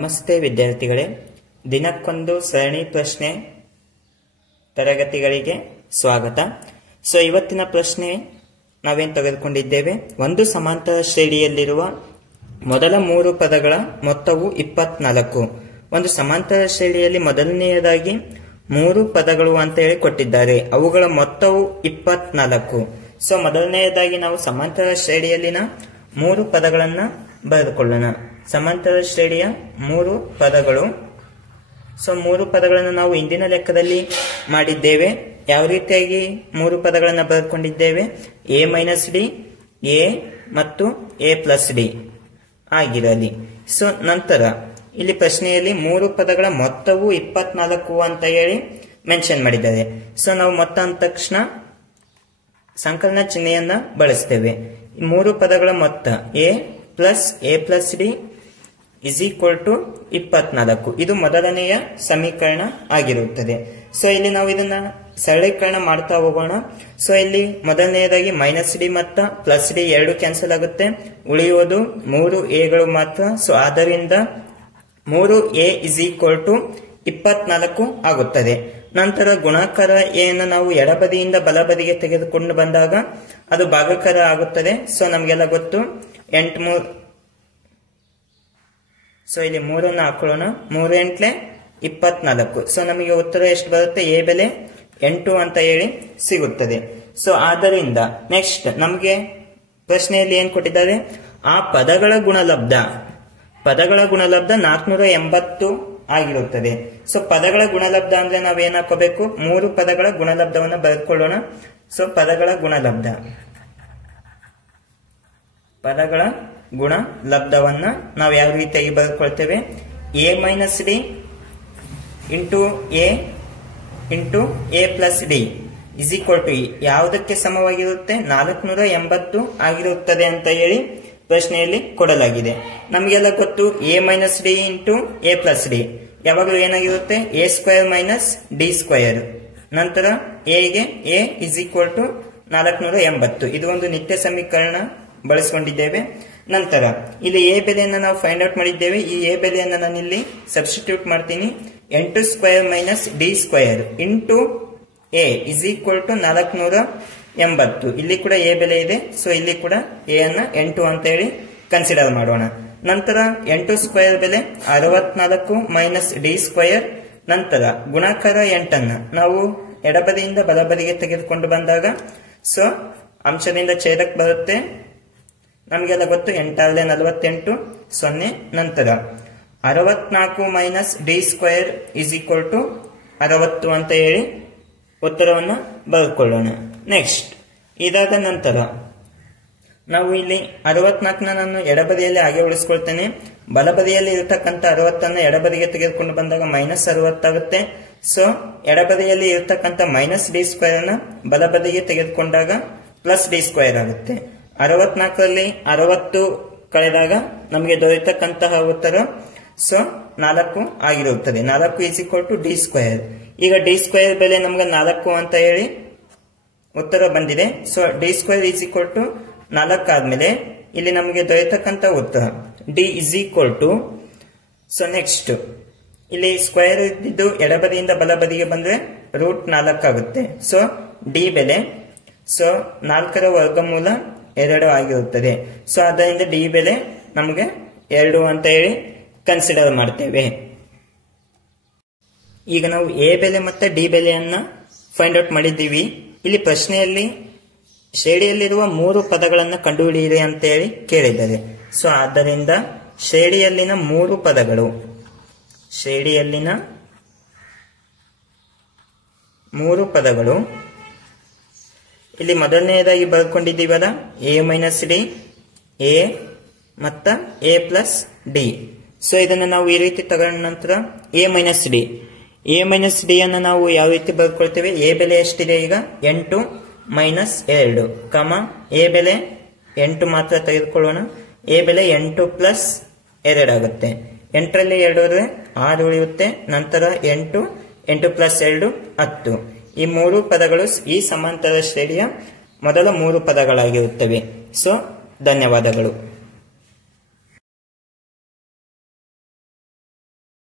ನಮಸ್ತೆ ವಿದ್ಯಾರ್ಥಿಗಳೇ, ದಿನಕ್ಕೊಂದು ಸರಣಿ ಪ್ರಶ್ನೆ ತರಗತಿಗಳಿಗೆ ಸ್ವಾಗತ. ಇವತ್ತಿನ ಪ್ರಶ್ನೆ ನಾವೇನು ತೆಗೆದುಕೊಂಡಿದ್ದೇವೆ, ಒಂದು ಸಮಾಂತರ ಶ್ರೇಣಿಯಲ್ಲಿರುವ ಮೊದಲ 3 ಪದಗಳ ಮೊತ್ತವು 24. ಒಂದು ಸಮಾಂತರ ಶ್ರೇಣಿಯಲ್ಲಿ ಮೊದಲನೆಯದಾಗಿ 3 ಪದಗಳು ಅಂತ ಹೇಳಿ ಕೊಟ್ಟಿದ್ದಾರೆ, ಅವುಗಳ ಮೊತ್ತವು 24. ಮೊದಲನೆಯದಾಗಿ ನಾವು ಸಮಾಂತರ ಶ್ರೇಣಿಯಲ್ಲಿನ 3 ಪದಗಳನ್ನ ಬರೆದುಕೊಳ್ಳೋಣ. ಸಮಾಂತರ ಶ್ರೇಣಿಯ 3 ಪದಗಳು. 3 ಪದಗಳನ್ನು ನಾವು ಇಂದಿನ ಲೆಕ್ಕದಲ್ಲಿ ಮಾಡಿದ್ದೇವೆ. ಯಾವ ರೀತಿಯಾಗಿ 3 ಪದಗಳನ್ನು ಬರೆದುಕೊಂಡಿದ್ದೇವೆ, a ಮೈನಸ್ ಡಿ, a ಮತ್ತು a ಪ್ಲಸ್ ಡಿ ಆಗಿರಲಿ. ನಂತರ ಇಲ್ಲಿ ಪ್ರಶ್ನೆಯಲ್ಲಿ 3 ಪದಗಳ ಮೊತ್ತವು 24 ಅಂತ ಹೇಳಿ ಮೆನ್ಷನ್ ಮಾಡಿದ್ದಾರೆ. ನಾವು ಮೊತ್ತ ಅಂದ ತಕ್ಷಣ ಸಂಕಲನ ಚಿಹ್ನೆಯನ್ನ ಬಳಸ್ತೇವೆ. 3 ಪದಗಳ ಮೊತ್ತ a plus d is equal to 24. ಇದು ಮೊದಲನೆಯ ಸಮೀಕರಣ ಆಗಿರುತ್ತದೆ. ಇಲ್ಲಿ ನಾವು ಇದನ್ನ ಸರಳೀಕರಣ ಮಾಡ್ತಾ ಹೋಗೋಣ. ಇಲ್ಲಿ ಮೊದಲನೆಯದಾಗಿ ಮೈನಸ್ ಡಿ ಮತ್ತು ಪ್ಲಸ್ ಡಿ 2 ಕ್ಯಾನ್ಸಲ್ ಆಗುತ್ತೆ, ಉಳಿಯುವುದು 3 ಎಗಳು ಮಾತ್ರ. ಆದ್ದರಿಂದ 3a ಇಸ್ ಈಕ್ವಲ್ ಟು 24 ಆಗುತ್ತದೆ. ನಂತರ ಗುಣಾಕಾರ ಎ ಅನ್ನು ನಾವು ಎಡಬದಿಯಿಂದ ಬಲಬದಿಗೆ ತೆಗೆದುಕೊಂಡು ಬಂದಾಗ ಅದು ಭಾಗಾಕಾರ ಆಗುತ್ತದೆ. ನಮಗೆಲ್ಲ ಗೊತ್ತು 8 3. ಇಲ್ಲಿ 3 ಹಾಕೊಳ್ಳೋಣ, 3 8 24. ನಮಗೆ ಉತ್ತರ ಎಷ್ಟು ಬರುತ್ತೆ, ಎ ಬೆಲೆ 8 ಅಂತ ಹೇಳಿ ಸಿಗುತ್ತದೆ. ಆದ್ದರಿಂದ ನೆಕ್ಸ್ಟ್ ನಮಗೆ ಪ್ರಶ್ನೆಯಲ್ಲಿ ಏನ್ ಕೊಟ್ಟಿದ್ದಾರೆ, ಆ ಪದಗಳ ಗುಣಲಬ್ಧ 480 ಆಗಿರುತ್ತದೆ. ಪದಗಳ ಗುಣಲಬ್ಧ ಅಂದ್ರೆ ನಾವೇನ್ ಹಾಕೋಬೇಕು, 3 ಪದಗಳ ಗುಣಲಬ್ಧವನ್ನ ಬರೆದುಕೊಳ್ಳೋಣ. ಪದಗಳ ಗುಣಲಬ್ಧವನ್ನ ನಾವು ಯಾವ ರೀತಿಯಾಗಿ ಬರೆದುಕೊಳ್ತೇವೆ, a minus d into a plus d is equal to ಯಾವುದಕ್ಕೆ ಸಮವಾಗಿರುತ್ತೆ, 480 ಆಗಿರುತ್ತದೆ ಅಂತ ಹೇಳಿ ಪ್ರಶ್ನೆಯಲ್ಲಿ ಕೊಡಲಾಗಿದೆ. ನಮಗೆಲ್ಲ ಗೊತ್ತು a minus d into a plus D ಯಾವಾಗಲೂ ಏನಾಗಿರುತ್ತೆ, a square minus d square. ನಂತರ ಎಗೆ a ಇಸ್ ಈಕ್ವಲ್ ಟು 480. ಇದು ಒಂದು ನಿತ್ಯ ಸಮೀಕರಣ ಬಳಸಿಕೊಂಡಿದ್ದೇವೆ. ನಂತರ ಇಲ್ಲಿ ಎ ಬೆಲೆಯನ್ನು ನಾವು ಫೈಂಡ್ ಔಟ್ ಮಾಡಿದ್ದೇವೆ. ಈ ಎ ಬೆಲೆಯನ್ನು ನಾನು ಇಲ್ಲಿ ಸಬ್ಸ್ಟಿಟ್ಯೂಟ್ ಮಾಡ್ತೀನಿ. 8 square minus d square into a is equal to 480. ಇಲ್ಲಿ ಕೂಡ ಎ ಬೆಲೆ ಇದೆ, ಇಲ್ಲಿ ಕೂಡ ಎ ಅನ್ನ 8 ಅಂತ ಹೇಳಿ ಕನ್ಸಿಡರ್ ಮಾಡೋಣ. ನಂತರ 8 ಸ್ಕ್ವೇರ್ ಬೆಲೆ 64 ಮೈನಸ್ ಡಿ ಸ್ಕ್ವೇರ್. ನಂತರ ಗುಣಾಕಾರ 8 ಅನ್ನ ನಾವು ಎಡಬದಿಯಿಂದ ಬಲಬದಿಗೆ ತೆಗೆದುಕೊಂಡು ಬಂದಾಗ ಅಂಶದಿಂದ ಛೇದಕ್ಕೆ ಬರುತ್ತೆ. ನಮಗೆಲ್ಲ ಗೊತ್ತು 8 48 0. ನಂತರ 64 minus d square is equal to 60 ಅಂತ ಹೇಳಿ ಉತ್ತರವನ್ನು ಬರೆದುಕೊಳ್ಳೋಣ. ನೆಕ್ಸ್ಟ್ ಇದಾದ ನಂತರ ನಾವು ಇಲ್ಲಿ 64ನ ನಾನು ಎಡಬದಿಯಲ್ಲಿ ಹಾಗೆ ಉಳಿಸ್ಕೊಳ್ತೇನೆ. ಬಲಬದಿಯಲ್ಲಿ ಇರತಕ್ಕಂಥ 60ಅನ್ನು ಎಡಬದಿಗೆ ತೆಗೆದುಕೊಂಡು ಬಂದಾಗ ಮೈನಸ್ 60 ಆಗುತ್ತೆ. ಎಡಬದಿಯಲ್ಲಿ ಇರತಕ್ಕಂಥ ಮೈನಸ್ ಡಿ ಸ್ಕ್ವೇರ್ ಅನ್ನ ಬಲಬದಿಗೆ ತೆಗೆದುಕೊಂಡಾಗ ಪ್ಲಸ್ ಡಿ ಸ್ಕ್ವೇರ್ ಆಗುತ್ತೆ. 64ರಲ್ಲಿ 60 ಕಳೆದಾಗ ನಮಗೆ ದೊರೆತಕ್ಕಂತಹ ಉತ್ತರ 4 ಆಗಿರುತ್ತದೆ. 4 is equal to d square. ಈಗ ಡಿ ಸ್ಕ್ವೇರ್ ಬೆಲೆ ನಮ್ಗೆ 4 ಅಂತ ಹೇಳಿ ಉತ್ತರ ಬಂದಿದೆ. D square is equal to 4 ಆದ್ಮೇಲೆ ಇಲ್ಲಿ ನಮಗೆ ದೊರೆತಕ್ಕಂಥ ಉತ್ತರ d is equal to next ಇಲ್ಲಿ ಸ್ಕ್ವೇರ್ ಇದ್ದಿದ್ದು ಎಡಬದಿಯಿಂದ ಬಲಬದಿಗೆ ಬಂದ್ರೆ √4 ಆಗುತ್ತೆ. ಡಿ ಬೆಲೆ 4ರ ವರ್ಗಮೂಲ 2 ಆಗಿರುತ್ತದೆ. ಆದ್ದರಿಂದ ಡಿ ಬೆಲೆ ನಮಗೆ 2 ಅಂತ ಹೇಳಿ ಕನ್ಸಿಡರ್ ಮಾಡ್ತೇವೆ. ಈಗ ನಾವು ಎ ಬೆಲೆ ಮತ್ತೆ ಡಿ ಬೆಲೆಯನ್ನ ಫೈಂಡ್ ಔಟ್ ಮಾಡಿದ್ದೀವಿ. ಇಲ್ಲಿ ಪ್ರಶ್ನೆಯಲ್ಲಿ ಶ್ರೇಣಿಯಲ್ಲಿರುವ 3 ಪದಗಳನ್ನು ಕಂಡುಹಿಡಿಯಿರಿ ಅಂತ ಹೇಳಿ ಕೇಳಿದ್ದಾರೆ. ಆದ್ದರಿಂದ ಶ್ರೇಣಿಯಲ್ಲಿನ 3 ಪದಗಳು, ಇಲ್ಲಿ ಮೊದಲನೆಯದಾಗಿ ಬರೆದುಕೊಂಡಿದ್ದೀವಲ್ಲ, a ಮೈನಸ್ ಡಿ, ಎ ಮತ್ತ ಎ ಪ್ಲಸ್ ಡಿ. ಇದನ್ನು ನಾವು ಈ ರೀತಿ ತಗೊಂಡ ನಂತರ a ಮೈನಸ್ ಡಿ ಅನ್ನು ನಾವು ಯಾವ ರೀತಿ ಬರೆದುಕೊಳ್ತೇವೆ, ಎ ಬೆಲೆ ಎಷ್ಟಿದೆ ಈಗ 8 ಮೈನಸ್ 2 ಎ ಬೆಲೆ 8 ಮಾತ್ರ ತೆಗೆದುಕೊಳ್ಳೋಣ. ಎ ಬೆಲೆ 8 ಪ್ಲಸ್ 2 ಆಗುತ್ತೆ. 8ರಲ್ಲಿ 2 ಹೋದ್ರೆ 6 ಉಳಿಯುತ್ತೆ. ನಂತರ 8 ಪ್ಲಸ್ 2 10. ಈ 3 ಪದಗಳು ಈ ಸಮಾಂತರ ಶ್ರೇಣಿಯ ಮೊದಲ 3 ಪದಗಳಾಗಿರುತ್ತವೆ. ಧನ್ಯವಾದಗಳು.